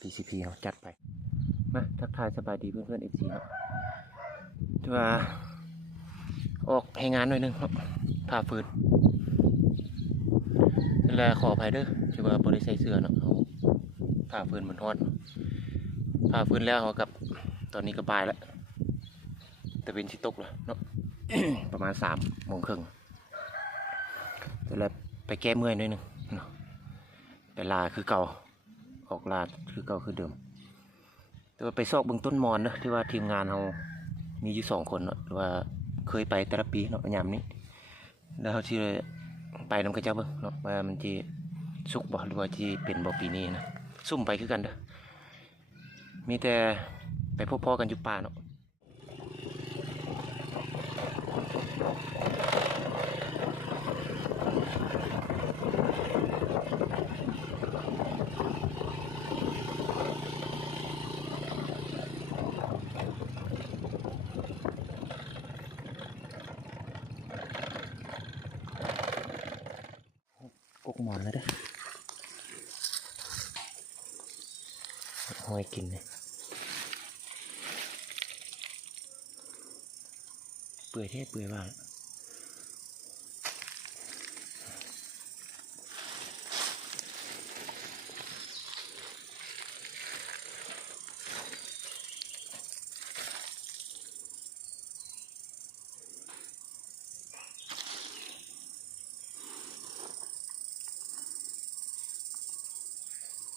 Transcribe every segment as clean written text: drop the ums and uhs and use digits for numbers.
PCP เขาจัดไปมาทักทายสบายดีเพื่อนๆ FC เนาะที่ว่าออกให้งานหน่อยนึงเนาะผ่าฟืนแล้วขออภัยเด้อที่ว่าบริใส่เสื้อเนาะเขาผ่าฟืนมันร้อนผ่าฟืนแล้วเขากับตอนนี้ก็บ่ายแล้วแต่เป็นที่ตกแล้วเนาะ ประมาณ3:30แล้วไปแก้เมื่อยหน่อยนึงเนาะไปลาคือเก่าออกลาคือเก่าคือเดิมแต่ว่าไปซอกเบื้องต้นมอนเนาะที่ว่าทีมงานเรามีอยู่2 คนเนาะว่าเคยไปแต่ละปีเนาะยามนี้แล้วเขาที่ไปนำกระเจ้าเบิ่งเนาะว่ามันจะสุกบ่หรือว่าจะเป็นบ่ปีนี้นะซุ่มไปคือกันเด้อมีแต่ไปพบพ่อกันอยู่ป่าเนาะกกหมอนแล้วเด้อหอยกินเลยเปื่อยเท่เปื่อยมาก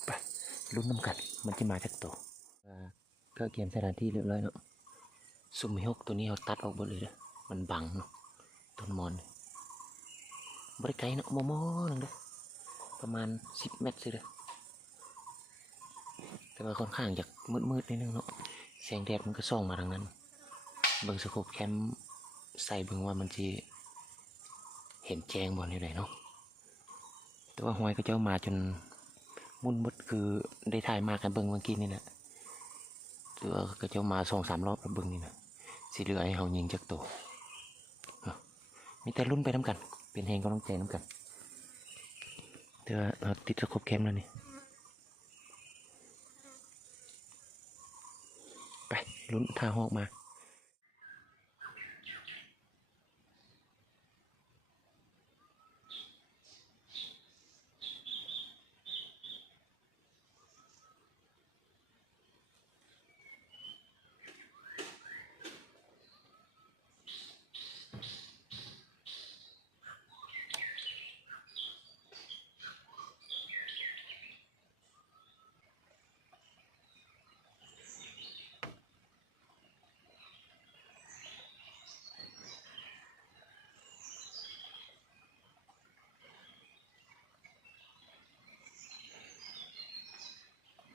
ไปลุ้นน้ำกัดมันจะมาจากตัวก็เกมสถานที่เรียบร้อยเนาะซุ่มฮกตัวนี้เราตัดออกหมดเลยเด้อมันบังเนาะต้นมอนบริไกลเนาะมอนึงเด้อประมาณ10 เมตรเลยเด้อแต่ว่าค่อนข้างจากมืดนิดนึงเนาะแสงแดดมันก็ส่องมาทางนั้นเบิ่งสโคปแคมใส่เบิ่งว่ามันจะเห็นแจ้งบ่ในไหนเนาะแต่ว่าหอยก็เจ้ามาจนมุ่นมดคือได้ถ่ายมากันเบิ่งเมื่อกี้นี่แหละแต่ว่าก็เจ้ามา2-3 รอบแล้วเบิ่งนี่นะสิเหลือให้เฮายิงจักตัวมีแต่รุ่นไปน้ำกันเป็นแหงก็ต้องใจน้ำกันแต่ว่าเราติดสโคปแคมแล้วนี่ไปลุ้นท่าหอกมา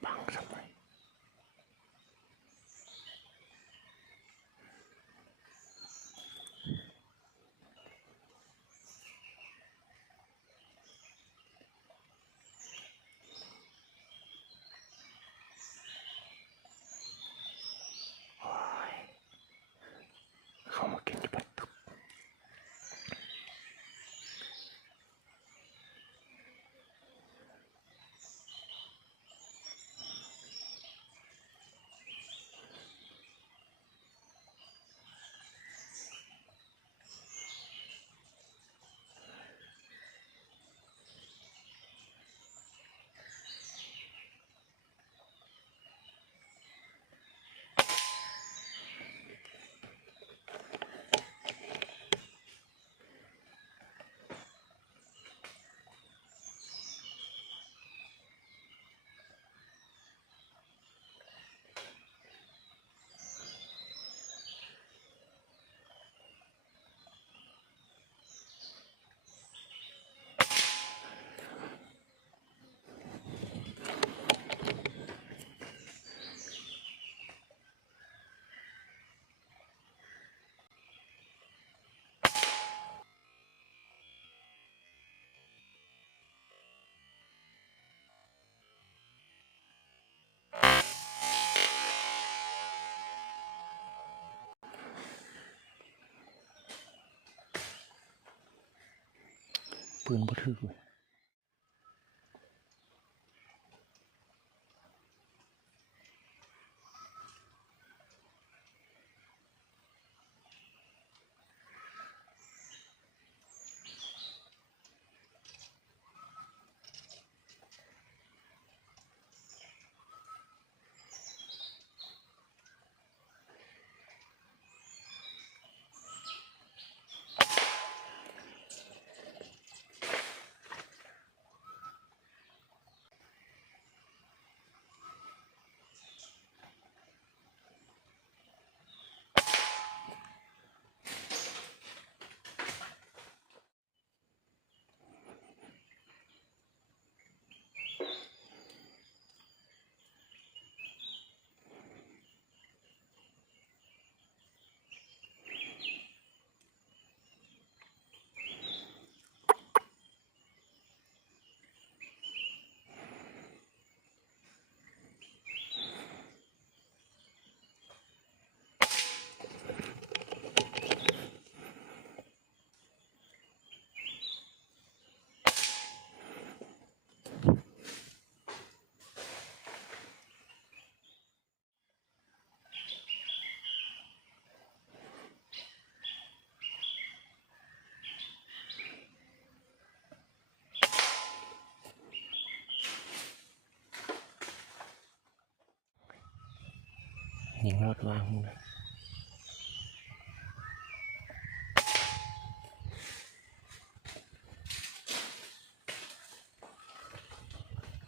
บังสักหน่อยเข้ามาเก็บไปตุกปืนบ่ถือ ยิงรอดวางมึงนะ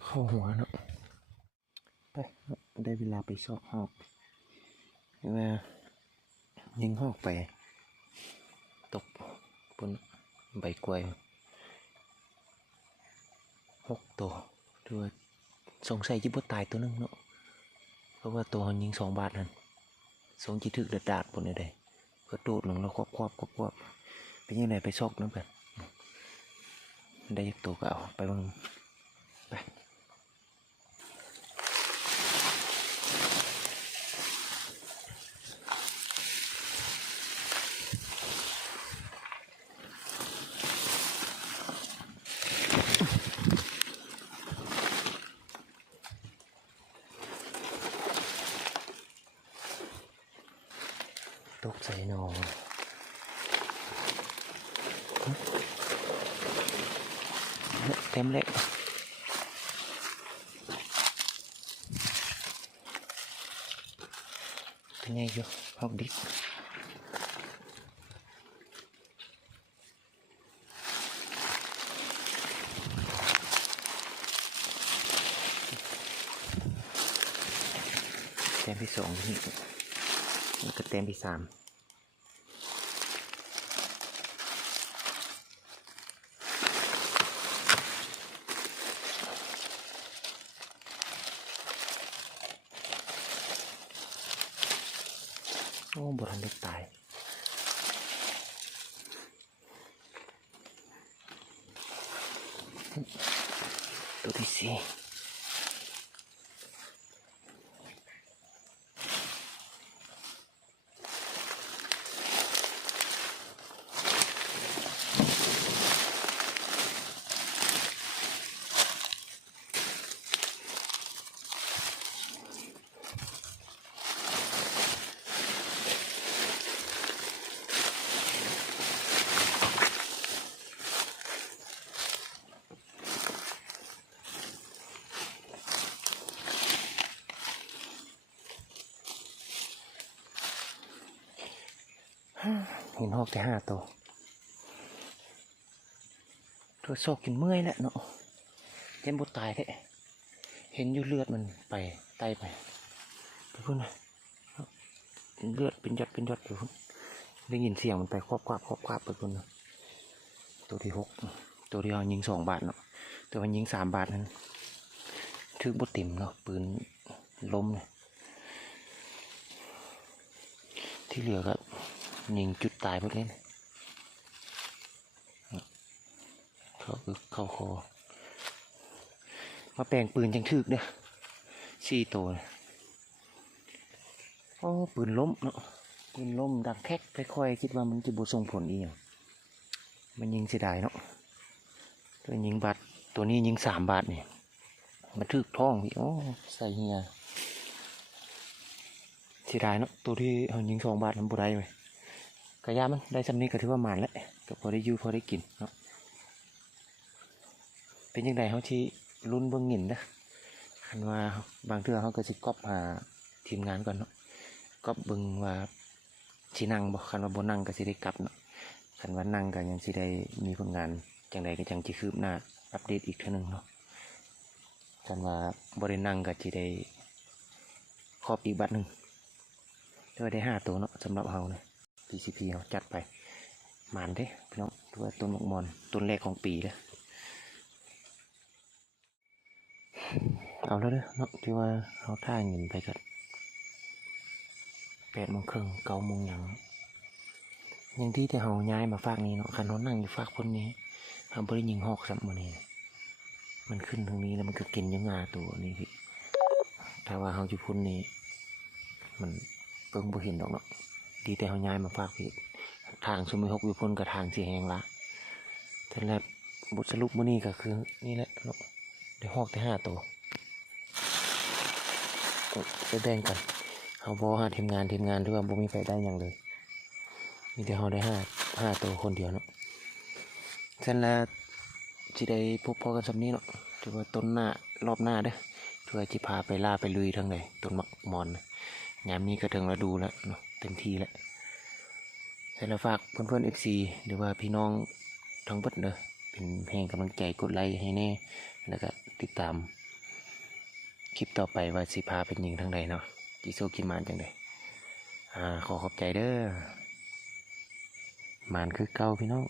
เข้าหัวเนาะไปได้เวลาไปซอกหอกว่ายิงหอกไปตกบนใบกล้วย6 ตัวตัวสงสัยจิบตายตัวนึงเนาะเพราะว่าตัวยิง2 บาทนั่นสงจิถึกเดือดดาดบนใดก็โดดลงแล้วควบเป็นยังไงไปซอกน้ำกันได้ตัวก็เอาไปบ้างไปตกใส่นอเต็มเล็กเป็นไงอยู่หอกดิบเต็มที่2นี่แล้วก็เต็มที่3โอ้บทันได้ตายตัวที่4เห็นหอกแต่5 ตัวตัวโซกกินเมื่อยแล้วเนาะเจ็บบุตายแท้เห็นอยู่เลือดมันไปไตไปพุ่นนะเลือดเป็นหยดอยู่พุ่นได้ยินเสียงมันไปครอบไปพุ่นนะตัวที่6ตัวที่เรายิง2 บาทเนาะตัวมันยิง3 บาทนั้นถือบุติ่มเนาะปืนล้มเลยที่เหลือก็ยิงจุดตายหมดเลยเข้าคอมาแปลงปืนจังถึกเด้อ4 ตัวโอ้ปืนล้มเนาะปืนล้มดังแคกค่อยๆคิดว่ามันจะบ่ส่งผลอีกอย่างมันยิงเสียดายเนาะตัวยิงบาทตัวนี้ยิง3 บาทนี่มันถึกท้องพี่โอ้ใส่เฮียเสียดายเนาะตัวที่เขายิง2 บาทมันบ่ได้ไหมกระยามันได้สำนี้ก็ถือว่าหมานแล้วก็พอได้อยู่พอได้กินเนาะเป็นยังไงเขาที่ลุ้นเบื้องหงินนะคันว่าบางเทื่อเขาก็สิก๊อปหาทีมงานก่อนเนาะก๊อปเบิ่งว่าสินั่งบ่คันว่าบ่นั่งก็สิได้กลับเนาะคันว่านั่งก็ยังสิได้มีผลงานจังใดก็จังสิคืบหน้าอัปเดตอีกเท่านึงเนาะคันว่าบ่ได้นั่งก็สิได้ครอบอีกบัตรนึงก็ได้5 ตัวเนาะสำหรับเฮาเนี่ย PCP เขาจัดไปหมานเด้พี่น้องตัวต้นมกมอนต้นแรกของปีเลยเอาแล้วเด้อเนาะที่ว่าเขาท่าเงินไปกัน8:30 9 โมงยังที่แต่เขาย้ายมาฝากนี้เนาะคันเขานั่งอยู่ฝากคนนี้เขาไม่ได้ยิงหอกสัมมันนี่มันขึ้นตรงนี้แล้วมันก็กินยังงาตัวนี้พี่ถ้าว่าเขาอยู่พุ่นนี้มันเพิ่งบ่เห็นดอกเนาะดีแต่เขาย้ายมาฝากพี่ทางสมุย6อยู่พุ่นกับทางสีแหงละแต่แรกบทสรุปมื้อนี้ก็คือนี่แหละเนาะได้หอกแต่5 ตัวจะแบ่งกันเขาบอกหาทีมงานที่ว่าบ่มีไฟได้อย่างเลยมีแต่เขาได้ห้าตัวคนเดียวเนาะเสร็จแล้วจะได้พบพอกันสำนี้เนาะถือว่าต้นหน้ารอบหน้าเด้อถือว่าจะพาไปล่าไปลุยทางไหนต้นมักมอน ยามนี้ก็ถึงฤดูแล้วเนาะเต็มที่แล้วแต่ละฝากเพื่อนๆ FC หรือว่าพี่น้องทั้งเบิดเด้อเป็นเพลงกำลังใจกดไลค์ให้แน่แล้วก็ติดตามคลิปต่อไปว่าสิพาเป็นยิงทางใดเนาะจิโซกิมานจังไดขอขอบใจเด้อมานคือเก่าพี่น้อง